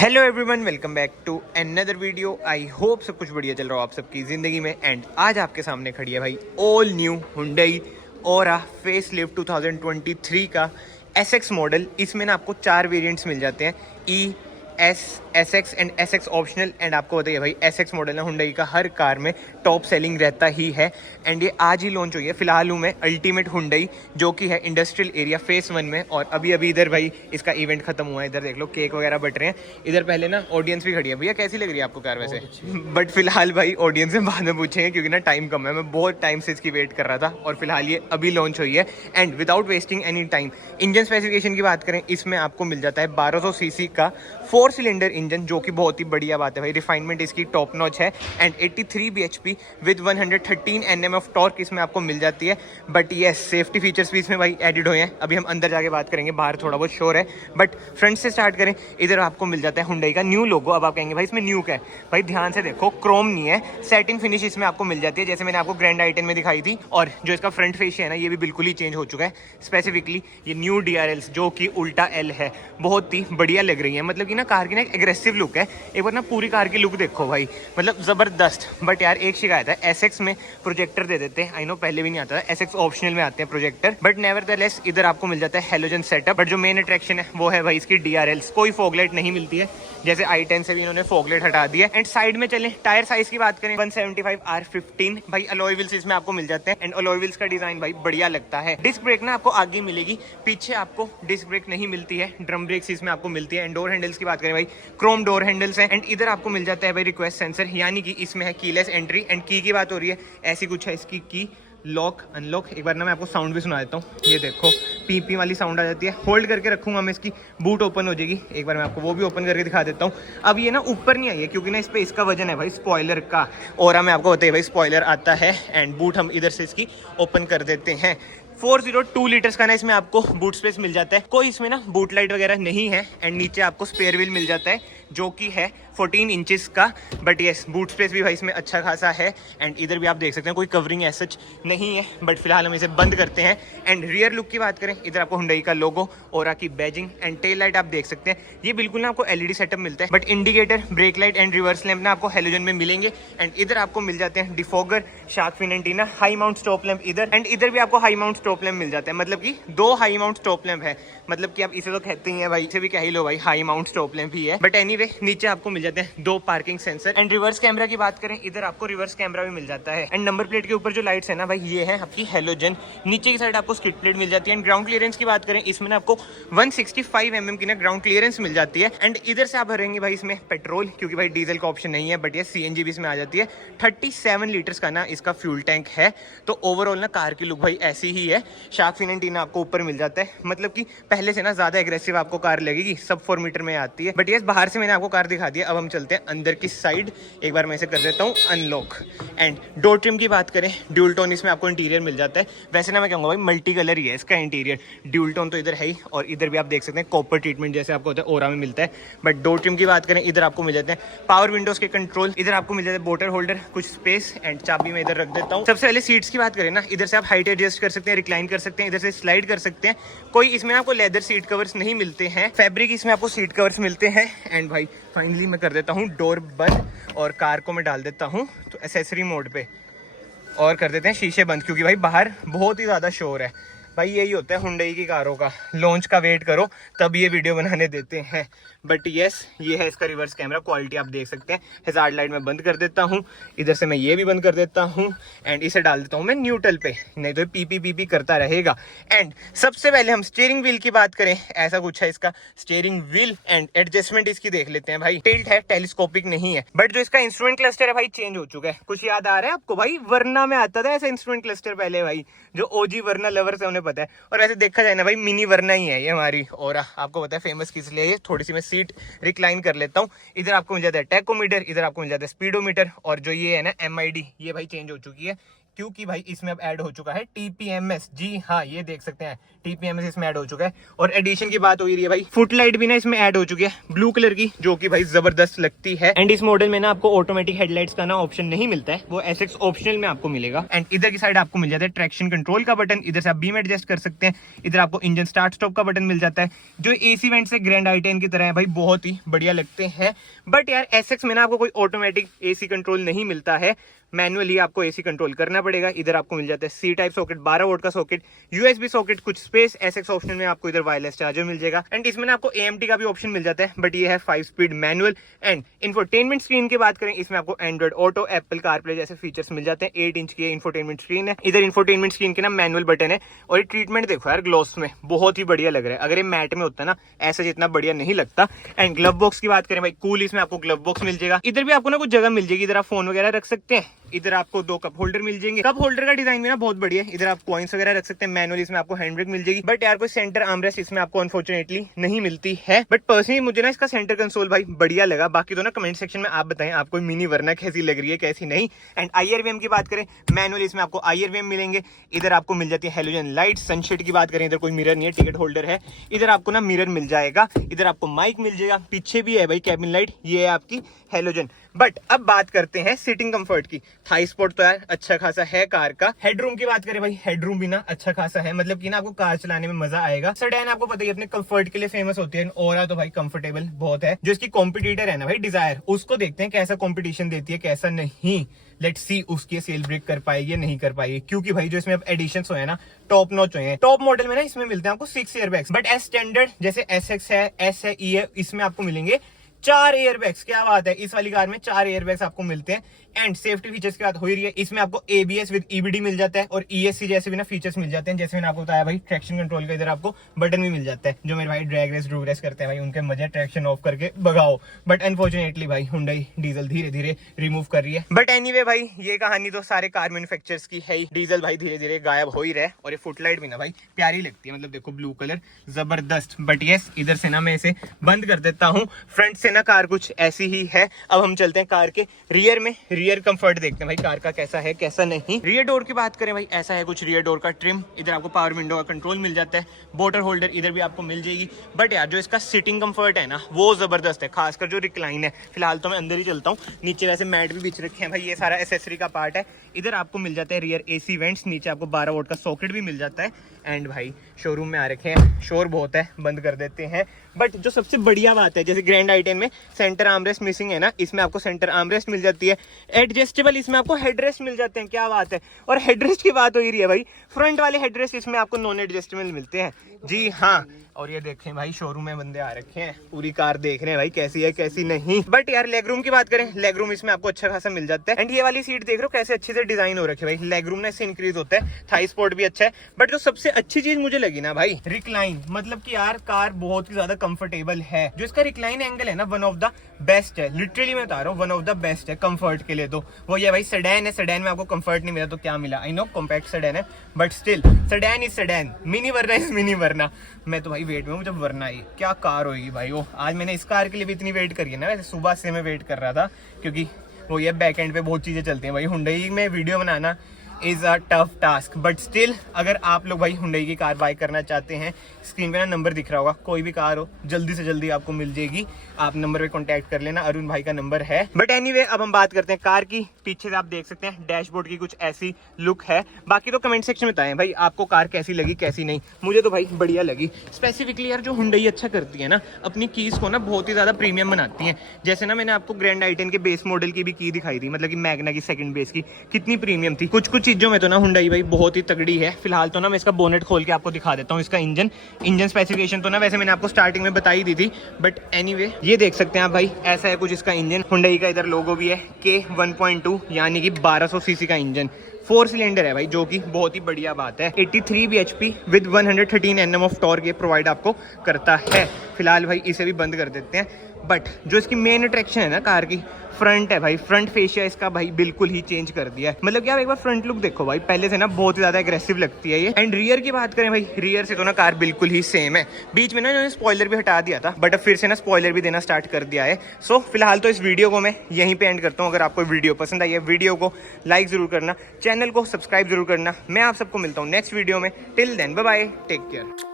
Hello everyone, welcome back to another video. I hope सब कुछ बढ़िया चल रहा हो आप सबकी ज़िंदगी में। एंड आज आपके सामने खड़ी है भाई ऑल न्यू हुंडई ओरा फेस लिफ्ट 2023 का एसएक्स मॉडल। इसमें ना आपको 4 वेरिएंट्स मिल जाते हैं, E, S, SX and SX optional. And आपको बताइए भाई एसएक्स मॉडल ना हुंडई का हर कार में टॉप सेलिंग रहता ही है। एंड ये आज ही लॉन्च हुई है। फिलहाल हूँ मैं अल्टीमेट हुंडई, जो कि है इंडस्ट्रियल एरिया फेस 1 में। और अभी अभी इधर भाई इसका इवेंट खत्म हुआ है। इधर देख लो केक वगैरह बट रहे हैं। इधर पहले ना ऑडियंस भी खड़ी है। भैया कैसी लग रही है आपको कार वैसे? बट फिलहाल भाई ऑडियंस से बाद में पूछेंगे, क्योंकि ना टाइम कम है। मैं बहुत टाइम से इसकी वेट कर रहा था और फिलहाल ये अभी लॉन्च हुई है। And without wasting any time, engine specification की बात करें, इसमें आपको मिल जाता है 1200 सीसी का 4 सिलेंडर इंजन, जो कि बहुत ही बढ़िया बात है भाई। रिफाइनमेंट इसकी टॉप नॉच है। And 83 bhp with 113 Nm of torque इसमें आपको मिल जाती है। बट ये सेफ्टी फीचर्स भी इसमें भाई एडिड हुए हैं। अभी हम अंदर जाके बात करेंगे, बाहर थोड़ा बहुत शोर है। बट फ्रंट से स्टार्ट करें, इधर आपको मिल जाता है हुंडई का न्यू लोगो। अब आप कहेंगे भाई इसमें न्यू क्या है? भाई ध्यान से देखो, क्रोम नहीं है, सेटिंग फिनिश इसमें आपको मिल जाती है, जैसे मैंने आपको ग्रैंड आई10 में दिखाई थी। और जो इसका फ्रंट फेस है ना, ये भी बिल्कुल ही चेंज हो चुका है। स्पेसिफिकली ये न्यू DRLs, जो कि उल्टा L है, बहुत ही बढ़िया लग रही है। मतलब कि ना कार की ना एक एग्रेसिव लुक है। एक बार ना पूरी कार की लुक देखो भाई, मतलब जबरदस्त। बट यार एक शिकायत है, एसएक्स में प्रोजेक्टर दे देते हैं। आई नो पहले भी नहीं आता था, एसएक्स ऑप्शनल में आते हैं प्रोजेक्टर। बट नेवरदलेस इधर आपको मिल जाता है हेलोजन सेटअप। बट जो मेन अट्रैक्शन है वो है भाई इसकी DRLs। कोई फॉगलाइट नहीं मिलती है, जैसे i10 से भी इन्होंने फॉगलाइट हटा दिया। एंड साइड में चले, टायर साइज की बात करें 175R15 भाई। अलॉय व्हील्स इसमें आपको मिल जाते हैं। एंड अलॉय व्हील्स का डिजाइन भाई बढ़िया लगता है। डिस्क ब्रेक ना आपको आगे मिलेगी, पीछे आपको डिस्क ब्रेक नहीं मिलती है। ड्रम ब्रेक्स इसमें आपको मिलती है। एंड डोर हैंडल्स की बात करें भाई, क्रोम डोर हैंडल्स हैं। एंड इधर आपको मिल जाता है भाई रिक्वेस्ट सेंसर, यानी कि इसमें है कीलेस एंट्री। एंड की बात हो रही है, ऐसी कुछ है इसकी की, लॉक अनलॉक। एक बार ना मैं आपको साउंड भी सुना देता हूँ। ये देखो पी वाली साउंड आ जाती है। होल्ड करके रखूंगा मैं, इसकी बूट ओपन हो जाएगी। एक बार मैं आपको वो भी ओपन करके दिखा देता हूँ। अब ये ना ऊपर नहीं आई है, क्योंकि ना इस पे इसका वजन है भाई स्पॉइलर का। और मैं आपको बताइए भाई स्पॉइलर आता है। एंड बूट हम इधर से इसकी ओपन कर देते हैं। 402 लीटर्स का ना इसमें आपको बूट स्पेस मिल जाता है। कोई इसमें ना बूट लाइट वगैरह नहीं है। एंड नीचे आपको स्पेयर व्हील मिल जाता है, जो कि है 14 इंचेस का। बट येस, बूट स्पेस भी भाई इसमें अच्छा खासा है। एंड इधर भी आप देख सकते हैं कोई कवरिंग ऐसा नहीं है। बट फिलहाल हम इसे बंद करते हैं। एंड रियर लुक की बात करें, इधर आपको हुंडई का लोगो, ओरा की बैजिंग एंड टेल लाइट आप देख सकते हैं। ये बिल्कुल ना आपको LED सेटअप मिलता है। But indicator, brake light and reverse lamp ना आपको हेलोजन में मिलेंगे। एंड इधर आपको मिल जाते हैं defogger, shark fin antenna, high mount stop lamp इधर। एंड इधर भी आपको हाई माउंट स्टॉप लैंप मिल जाता है। मतलब कि 2 हाई माउंट स्टॉप लैंप है। मतलब कि आप इसे तो कहते ही हैं भाई, इसे भी कह ही लो भाई, हाई माउंट स्टॉप लैंप ही है। बट एनीवे, नीचे आपको मिल जाते हैं 2 parking sensor. And reverse camera की बात करें, इधर आपको रिवर्स कैमरा भी मिल जाता है। एंड नंबर प्लेट के ऊपर जो लाइट्स है ना भाई, ये है आपकी हेलोजन। नीचे की साइड आपको स्किड प्लेट मिल जाती है। एंड ग्राउंड क्लियरेंस की बात करें, इसमें ना आपको 165 mm की ना ग्राउंड क्लियरेंस मिल जाती है। एंड इधर से आप भरेंगे भाई इसमें पेट्रोल, क्योंकि भाई डीजल का ऑप्शन नहीं है। बट ये CNG भी इसमें आ जाती है। 37 लीटर्स का ना इसका फ्यूल टैंक है। तो ओवरऑल ना कार की लुक भाई ऐसी ही है। शार्क फिन एंटीना आपको ऊपर मिल जाता है। मतलब कि पहले से ना ज्यादा एग्रेसिव आपको कार लगेगी। सब 4 मीटर में आती है। बट ये बाहर से मैंने आपको कार दिखा दी है। अब हम चलते हैं अंदर की साइड। एक बार मैं इसे कर देता हूँ अनलॉक। एंड डोर ट्रिम की बात करें, ड्यूल टोन इसमें आपको इंटीरियर मिल जाता है। वैसे ना मैं कहूँगा भाई मल्टी कलर ही है इसका इंटीरियर। ड्यूल टोन तो इधर है ही, और इधर भी आप देख सकते हैं कॉपर ट्रीटमेंट जैसे आपको होता है ओरा में मिलता है। बट डोर ट्रिम की बात करें, इधर आपको मिल जाते हैं पावर विंडोज के कंट्रोल। इधर आपको मिल जाता है बोटल होल्डर, कुछ स्पेस। एंड चाबी मैं इधर रख देता हूँ। सबसे पहले सीट्स की बात करें ना, इधर से आप हाइट एडजस्ट कर सकते हैं, रिक्लाइन कर सकते हैं, इधर से स्लाइड कर सकते हैं। कोई इसमें आपको लेदर सीट कवर्स नहीं मिलते हैं, फैब्रिक इसमें आपको सीट कवर्स मिलते हैं। एंड भाई फाइनली मैं कर देता हूँ डोर बंद, और कार को मैं डाल देता हूँ तो एसेसरी मोड पे, और कर देते हैं शीशे बंद, क्योंकि भाई बाहर बहुत ही ज़्यादा शोर है। भाई यही होता है हुंडई की कारों का, लॉन्च का वेट करो तब ये वीडियो बनाने देते हैं। बट यस, ये है इसका रिवर्स कैमरा, क्वालिटी आप देख सकते हैं। हज़ार्ड लाइट में बंद कर देता हूँ, इधर से मैं ये भी बंद कर देता हूँ। एंड इसे डाल देता हूँ मैं न्यूट्रल पे, नहीं तो पी करता रहेगा। एंड सबसे पहले हम स्टीयरिंग व्हील की बात करें, ऐसा कुछ है इसका स्टीयरिंग व्हील। एंड एडजस्टमेंट इसकी देख लेते हैं भाई। टिल्ट है, टेलीस्कोपिक नहीं है। बट जो इसका इंस्ट्रूमेंट क्लस्टर है भाई चेंज हो चुका है। कुछ याद आ रहा है आपको भाई? वरना में आता था ऐसा इंस्ट्रूमेंट क्लस्टर पहले भाई, जो OG वरना लवर्स है उन्हें पता है। और वैसे देखा जाए ना भाई, मिनी वरना ही है ये हमारी। और आपको पता है फेमस किस लिए है। थोड़ी सी मैं सीट रिक्लाइन कर लेता हूँ। इधर आपको मिल जाता है टैकोमीटर, इधर आपको मिल जाता है स्पीडोमीटर। और जो ये है ना MID, ये भाई चेंज हो चुकी है। क्योंकि भाई इसमें अब ऐड हो चुका है TPMS। जी हाँ, ये देख सकते हैं TPMS इसमें ऐड हो चुका है। और एडिशन की बात हो रही है भाई, फुटलाइट भी ना इसमें ऐड हो चुकी है ब्लू कलर की, जो कि भाई जबरदस्त लगती है। एंड इस मॉडल में ना आपको ऑटोमेटिक हेडलाइट्स का ना ऑप्शन नहीं मिलता है, वो SX ऑप्शनल में आपको मिलेगा। एंड इधर की साइड आपको मिल जाता है ट्रैक्शन कंट्रोल का बटन, इधर से आप बीम एडजस्ट कर सकते हैं। इधर आपको इंजन स्टार्ट स्टॉप का बटन मिल जाता है, जो AC वेंट से ग्रैंड i10 की तरह है भाई, बहुत ही बढ़िया लगते हैं। बट यार SX में ना आपको कोई ऑटोमेटिक AC कंट्रोल नहीं मिलता है, मैनुअली आपको AC कंट्रोल करना पड़ेगा। इधर आपको मिल जाता है C टाइप सॉकेट, 12 वोल्ट का सॉकेट, USB सॉकेट, कुछ स्पेस। SX ऑप्शन में आपको इधर वायरलेस चार्जर मिल जाएगा। एंड इसमें ना आपको AMT का भी ऑप्शन मिल जाता है, बट ये है 5 speed manual. And infotainment screen की बात करें, इसमें आपको एंड्रॉइड ऑटो, एप्पल कारप्ले जैसे फीचर्स मिल जाते हैं। 8 इंच की इंफोटेनमेंट स्क्रीन है। इधर इंफोटेनमेंट स्क्रीन के ना मैनुअल बटन है। और ये ट्रीटमेंट देखो यार, ग्लॉस में बहुत ही बढ़िया लग रहा है। अगर ये मैट में होता ना, ऐसा जितना बढ़िया नहीं लगता। एंड ग्लव बॉक्स की बात करें भाई, कूल इसमें आपको ग्लव बॉक्स मिल जाएगा। इधर भी आपको ना कुछ जगह मिल जाएगी, इधर आप फोन वगैरह रख सकते हैं। इधर आपको 2 कप होल्डर मिल जाएंगे। कप होल्डर का डिजाइन भी ना बहुत बढ़िया है। इधर आप कॉइंस वगैरह रख सकते हैं। मैनुअली इसमें आपको हैंड ब्रेक मिल जाएगी। बट यार कोई सेंटर आर्मरेस्ट इसमें आपको अनफॉर्चुनेटली नहीं मिलती है। बट पर्सनली मुझे ना इसका सेंटर कंसोल भाई बढ़िया लगा। बाकी तो ना कमेंट सेक्शन में आप बताएं आपको मिनी वर्ना कैसी लग रही है, कैसी नहीं। एंड IRVM की बात करें, मैनुअली इसमें आपको IRVM मिलेंगे। इधर आपको मिल जाती है हेलोजन लाइट। सनशेड की बात करें, इधर कोई मिरर नहीं है, टिकट होल्डर है। इधर आपको ना मिरर मिल जाएगा। इधर आपको माइक मिल जाएगा। पीछे भी है भाई कैबिन लाइट, ये है आपकी हेलोजन। बट अब बात करते हैं सीटिंग कंफर्ट की। थाई स्पॉट तो यार अच्छा खासा है कार का। हेडरूम की बात करें भाई, हेडरूम भी ना अच्छा खासा है, मतलब कि ना आपको कार चलाने में मजा आएगा। सेडान आपको पता ही अपने कंफर्ट के लिए फेमस होती है। ओरा तो भाई कंफर्टेबल बहुत है। जो इसकी कॉम्पिटिटर है ना भाई डिजायर, उसको देखते हैं कैसा कॉम्पिटिशन देती है कैसा नहीं। लेट्स सी उसकी सेल ब्रेक कर पाएगी या नहीं कर पाएगी, क्योंकि भाई जो इसमें अब एडिशंस हुए हैं ना, टॉप नॉच हुए हैं। टॉप मॉडल में ना इसमें मिलते हैं आपको 6 एयरबैग्स। बट एस स्टैंडर्ड जैसे SX है, S है, E है, इसमें आपको मिलेंगे 4 एयरबैग्स। क्या बात है, इस वाली कार में 4 एयरबैग्स आपको मिलते हैं। एंड सेफ्टी फीचर्स की बात हो रही है, इसमें आपको ABS विद EBD मिल जाता है और ESC जैसे भी ना फीचर्स मिल जाते हैं। जैसे मैंने आपको बताया भाई, ट्रैक्शन कंट्रोल का इधर आपको बटन भी मिल जाता है। जो मेरे भाई ड्रैग रेस ड्रूग रेस करते हैं भाई, उनके मजे ट्रैक्शन ऑफ करके भगाओ। बट अनफॉर्चुनेटली भाई हुंडई डीजल धीरे धीरे रिमूव कर रही है। बट एनीवे भाई, ये कहानी तो सारे कार मैन्युफैक्चरर्स की है ही। डीजल भाई धीरे धीरे गायब हो ही रहा है। और ये फुटलाइट भी ना भाई प्यारी लगती है, मतलब देखो ब्लू कलर जबरदस्त। बट यस, इधर से ना मैं इसे बंद कर देता हूँ। फ्रंट से ना कार कुछ ऐसी ही है। अब हम चलते हैं कार के रियर में। रियर कंफर्ट देखते हैं भाई कार का कैसा है कैसा नहीं। रियर डोर की बात करें भाई, ऐसा है कुछ रियर डोर का ट्रिम। इधर आपको पावर विंडो का कंट्रोल मिल जाता है। बोटर होल्डर इधर भी आपको मिल जाएगी। बट यार जो इसका सिटिंग कंफर्ट है ना, वो जबरदस्त है। खासकर जो रिक्लाइन है। फिलहाल तो मैं अंदर ही चलता हूँ। नीचे वैसे मैट भी बिछ रखे हैं भाई, ये सारा एसेसरी का पार्ट है। इधर आपको मिल जाता है रियर AC वेंट्स। नीचे आपको 12 वोल्ट का सॉकेट भी मिल जाता है। एंड भाई शोरूम में आ रखे हैं, शोर बहुत है, बंद कर देते हैं। बट जो सबसे बढ़िया बात है, जैसे ग्रैंड i10 में सेंटर आर्मरेस्ट मिसिंग है ना, इसमें आपको सेंटर आर्मरेस्ट मिल जाती है। एडजस्टेबल इसमें आपको हेडरेस्ट मिल जाते हैं। क्या बात है। और हेडरेस्ट की बात हो रही है भाई, फ्रंट वाले हेडरेस्ट इसमें आपको नॉन एडजस्टेबल मिलते हैं। जी हाँ। और ये देखें भाई, शोरूम में बंदे आ रखे हैं, पूरी कार देख रहे हैं भाई कैसी है कैसी नहीं। बट यार लेग रूम की बात करें, लेग रूम इसमें आपको अच्छा खासा मिल जाता है। एंड ये वाली सीट देख रहे हो कैसे अच्छे से डिजाइन हो रखे है भाई। लेग रूम ना इससे इंक्रीज होता है। थाई स्पॉट भी अच्छा है। बट जो सबसे अच्छी चीज मुझे लगी ना भाई, रिक्लाइन। मतलब कि यार कार बहुत ही ज्यादा कंफर्टेबल है। जो इसका रिक्लाइन एंगल है ना, वन ऑफ द बेस्ट है। लिटरली मैं बता रहा हूँ, वन ऑफ द बेस्ट है कंफर्ट के लिए। तो वो ये भाई सेडान है, सेडान में आपको कंफर्ट नहीं मिला तो क्या मिला। आई नो कॉम्पैक्ट सेडान है, but still sedan is sedan. Mini Verna is mini Verna. मैं तो भाई वेट में हूँ जब वर्ना आई, क्या कार होगी भाई वो। आज मैंने इस कार के लिए भी इतनी वेट करी है ना, वैसे सुबह से मैं वेट कर रहा था, क्योंकि वो ये बैक एंड पे बहुत चीजें चलती हैं भाई। हुंडई में video banana is a tough task. But still अगर आप लोग भाई हुंडई की कार बाय करना चाहते हैं, स्क्रीन पे ना नंबर दिख रहा होगा, कोई भी कार हो जल्दी से जल्दी आपको मिल जाएगी। आप नंबर पे कांटेक्ट कर लेना, अरुण भाई का नंबर है। बट एनीवे, अब हम बात करते हैं कार की। पीछे से आप देख सकते हैं डैशबोर्ड की कुछ ऐसी लुक है। बाकी तो कमेंट सेक्शन में बताएं भाई आपको कार कैसी लगी कैसी नहीं। मुझे तो भाई बढ़िया लगी। स्पेसिफिकली यार जो हुंडई अच्छा करती है ना, अपनी कीज को ना बहुत ही ज्यादा प्रीमियम बनाती है। जैसे ना मैंने आपको ग्रैंड i10 के बेस मॉडल की भी की दिखाई थी, मतलब कि मैग्ना की सेकंड बेस की, कितनी प्रीमियम थी। कुछ कुछ चीजों में तो ना हुंडई भाई बहुत ही तगड़ी है। फिलहाल तो ना मैं इसका बोनेट खोल के आपको दिखा देता हूँ। इसका इंजन स्पेसिफिकेशन तो ना वैसे मैंने आपको स्टार्टिंग में बताई दी थी। बट एनीवे, ये देख सकते हैं आप भाई, ऐसा है कुछ इसका इंजन। हुंडई का इधर लोगो भी है, K1.2 यानी कि 1200 सीसी का इंजन। 4 सिलेंडर है भाई, जो कि बहुत ही बढ़िया बात है। 83 bhp with 113 Nm of torque ये प्रोवाइड आपको करता है। फिलहाल भाई इसे भी बंद कर देते हैं। बट जो इसकी मेन अट्रैक्शन है ना कार की, फ्रंट है भाई। फ्रंट फेशिया इसका भाई बिल्कुल ही चेंज कर दिया है। मतलब कि आप एक बार फ्रंट लुक देखो भाई, पहले से ना बहुत ही ज्यादा एग्रेसिव लगती है ये। एंड रियर की बात करें भाई, रियर से तो ना कार बिल्कुल ही सेम है। बीच में ना इन्होंने स्पॉइलर भी हटा दिया था, बट अब फिर से ना स्पॉइलर भी देना स्टार्ट कर दिया है। सो फिलहाल तो इस वीडियो को मैं यहीं पे एंड करता हूँ। अगर आपको वीडियो पसंद आई है, वीडियो को लाइक जरूर करना, चैनल को सब्सक्राइब जरूर करना। मैं आप सबको मिलता हूँ नेक्स्ट वीडियो में। Till then bye bye, take care.